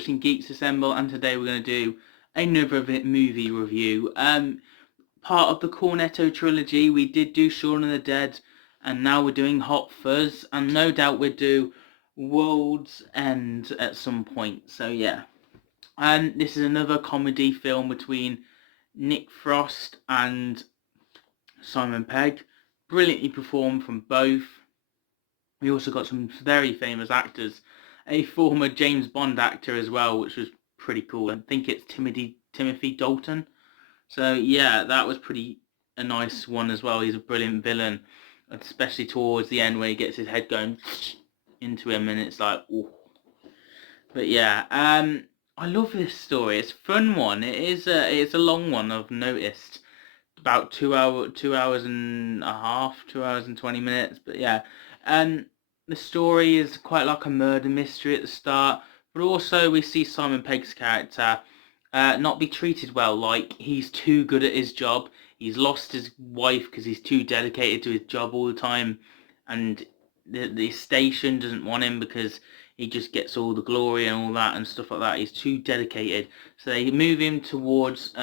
watching Geeks Assemble, and today we're going to do another movie review. Part of the Cornetto trilogy. We did do Shaun of the Dead, and now we're doing Hot Fuzz, and no doubt we'll do World's End at some point. So yeah, and this is another comedy film between Nick Frost and Simon Pegg. Brilliantly performed from both. We also got some very famous actors, a former James Bond actor as well, which was pretty cool. I think it's Timothy Dalton. So yeah, that was a nice one as well. He's a brilliant villain, especially towards the end where he gets his head going into him, and it's like, ooh. But yeah, I love this story. It's a fun one. It's a long one. I've noticed about 2 hours and a half, 2 hours and 20 minutes. But yeah, the story is quite like a murder mystery at the start, but also we see Simon Pegg's character not be treated well. Like, he's too good at his job. He's lost his wife because he's too dedicated to his job all the time, and the station doesn't want him because he just gets all the glory and all that and stuff like that. He's too dedicated, so they move him towards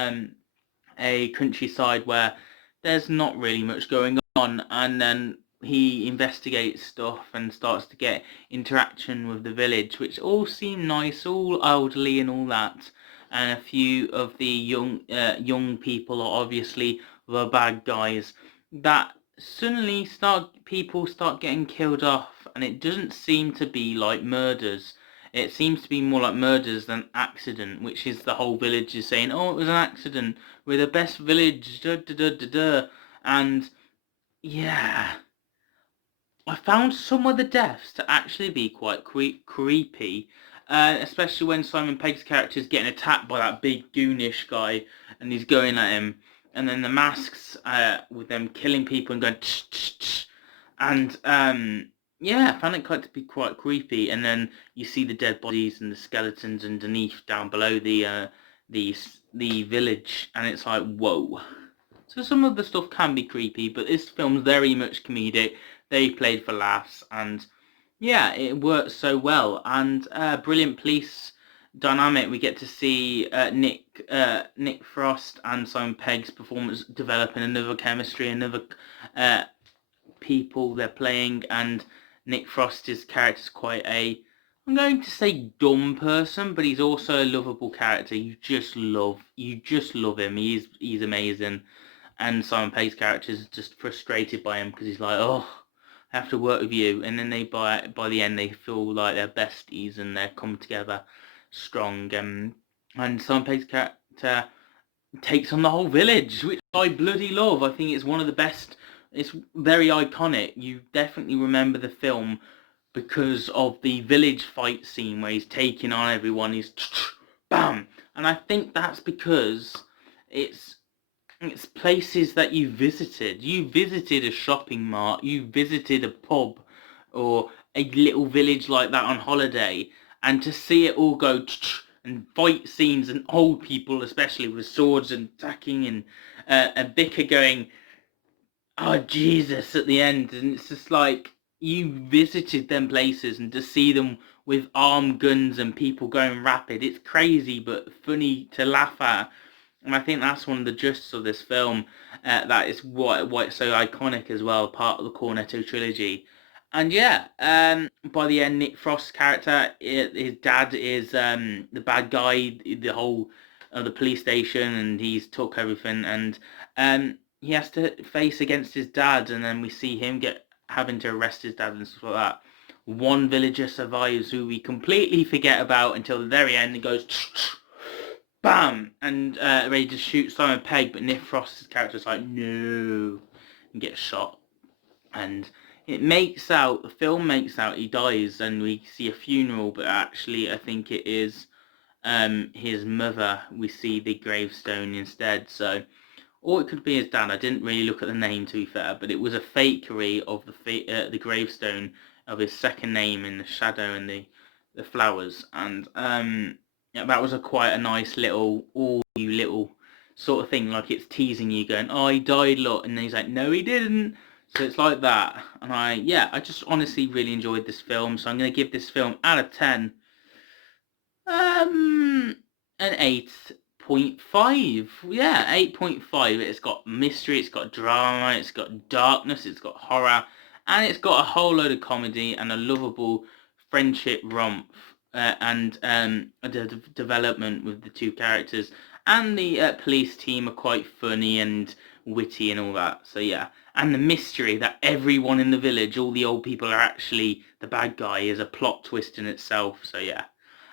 a countryside where there's not really much going on, and then he investigates stuff and starts to get interaction with the village, which all seem nice, all elderly and all that, and a few of the young people are obviously the bad guys. That suddenly people start getting killed off, and it doesn't seem to be like murders. It seems to be more like murders than accident, which is the whole village is saying, oh, it was an accident, we're the best village, da da da da da. And yeah, I found some of the deaths to actually be quite creepy, especially when Simon Pegg's character is getting attacked by that big goonish guy, and he's going at him, and then the masks with them killing people and going tsh, tsh, tsh. And yeah, I found it quite to be quite creepy. And then you see the dead bodies and the skeletons underneath, down below the village, and it's like, whoa. So some of the stuff can be creepy, but this film's very much comedic. They played for laughs, and yeah, it works so well. And brilliant police dynamic. We get to see Nick Frost and Simon Pegg's performance developing another chemistry, another people they're playing, and Nick Frost's character is quite I'm going to say dumb person, but he's also a lovable character. You just love him. He's amazing. And Simon Pegg's character is just frustrated by him because he's like, oh, I have to work with you. And then by the end they feel like they're besties and they come together strong. And Simon Pegg's character takes on the whole village, which I bloody love. I think it's one of the best. It's very iconic. You definitely remember the film because of the village fight scene where he's taking on everyone. He's bam, and I think that's because it's places that you visited. You visited a shopping mart. You visited a pub or a little village like that on holiday, and to see it all go and fight scenes and old people, especially with swords and attacking and a bicker going, oh Jesus, at the end, and it's just like you visited them places, and to see them with armed guns and people going rapid, it's crazy but funny to laugh at. And I think that's one of the gists of this film, that is why it's so iconic as well, part of the Cornetto trilogy. And yeah, by the end, Nick Frost's character, his dad is the bad guy, the whole of the police station, and he's took everything, and he has to face against his dad, and then we see him having to arrest his dad and stuff like that. One villager survives who we completely forget about until the very end. It goes bam, and ready to shoot Simon Pegg, but Nick Frost's character's like, no, and gets shot. And the film makes out he dies, and we see a funeral, but actually I think it is his mother. We see the gravestone instead, so, or it could be his dad. I didn't really look at the name, to be fair, but it was a fakery of the gravestone of his second name in the shadow and the flowers, and yeah, that was quite a nice little, all you little sort of thing, like it's teasing you, going, oh, he died, look, and then he's like, no, he didn't. So it's like that, and I just honestly really enjoyed this film, so I'm going to give this film out of 10. An 8.5. Yeah, 8.5. It's got mystery, it's got drama, it's got darkness, it's got horror, and it's got a whole load of comedy and a lovable friendship romp, and a development with the two characters. And the police team are quite funny and witty and all that. So yeah. And the mystery that everyone in the village, all the old people, are actually the bad guy, is a plot twist in itself. So yeah.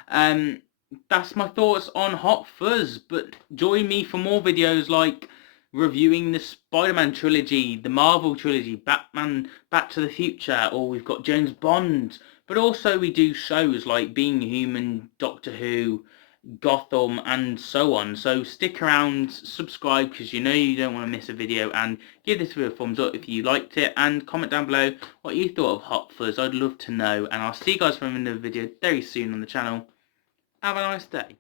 Um, that's my thoughts on Hot Fuzz. But join me for more videos like reviewing the Spider-Man trilogy, the Marvel trilogy, Batman, Back to the Future, or we've got James Bond. But also we do shows like Being Human, Doctor Who, Gotham, and so on. So stick around, subscribe, because you know you don't want to miss a video, and give this video a thumbs up if you liked it, and comment down below what you thought of Hot Fuzz. I'd love to know, and I'll see you guys from another video very soon on the channel. Have a nice day.